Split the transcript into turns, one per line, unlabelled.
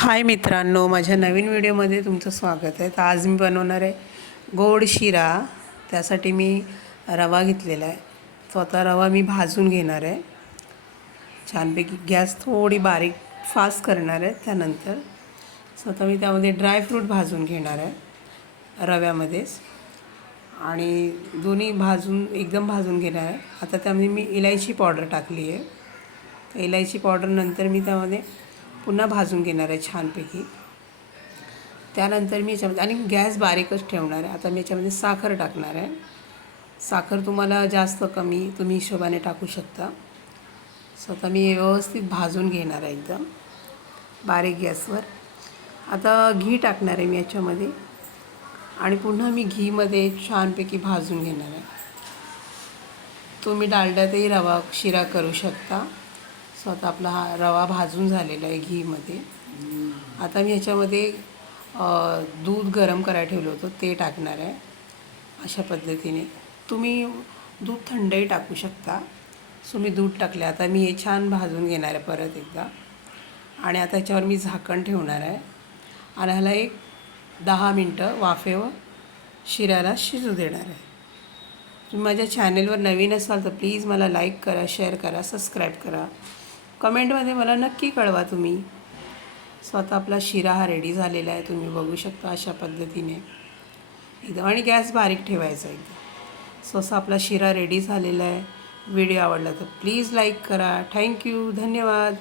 हाय मित्रांनो माझ्या नवीन व्हिडिओमध्ये तुमचं स्वागत आहे. तर आज मी बनवणार आहे गोड शिरा. त्यासाठी मी रवा घेतलेला आहे. तो आता रवा मी भाजून घेणार आहे. छानपैकी गॅस थोडी बारीक फास्ट करणार आहे त्यानंतर. सो आता मी त्यामध्ये ड्रायफ्रूट भाजून घेणार आहे रव्यामध्येच. आणि दोन्ही भाजून एकदम भाजून घेणार आहे. आता त्यामध्ये मी इलायची पावडर टाकली आहे. तर इलायची पावडर नंतर मी त्यामध्ये पुन्हा भाजून घेणार आहे छानपैकी. त्यानंतर मी याच्यामध्ये आणि गॅस बारीकच ठेवणार आहे. आता मी याच्यामध्ये साखर टाकणार आहे. साखर तुम्हाला जास्त कमी तुम्ही हिशोबाने टाकू शकता. सो आता मी व्यवस्थित भाजून घेणार आहे एकदम बारीक गॅसवर. आता घी टाकणार आहे मी याच्यामध्ये. आणि पुन्हा मी घीमध्ये छानपैकी भाजून घेणार आहे. तुम्ही डालड्यातही रवा शिरा करू शकता. सो आता आपला हा रवा भाजून झालेला आहे घीमध्ये. आता मी ह्याच्यामध्ये दूध गरम करायला ठेवलं होतं ते टाकणार आहे. अशा पद्धतीने. तुम्ही दूध थंडही टाकू शकता. सो मी दूध टाकले आता मी हे छान भाजून घेणार आहे परत एकदा. आणि आता ह्याच्यावर मी झाकण ठेवणार आहे. आणि ह्याला एक दहा मिनटं वाफेवर शिऱ्याला शिजू देणार आहे. तुम्ही माझ्या चॅनेलवर नवीन असाल तर प्लीज मला लाईक करा शेअर करा सबस्क्राईब करा. कमेंटमध्ये मला नक्की कळवा तुम्ही. स्वतः आपला शिरा हा रेडी झालेला आहे तुम्ही बघू शकता अशा पद्धतीने. एकदम आणि गॅस बारीक ठेवायचा एकदम सो असा आपला शिरा रेडी झालेला आहे. व्हिडिओ आवडला तर प्लीज लाईक करा. थँक्यू धन्यवाद.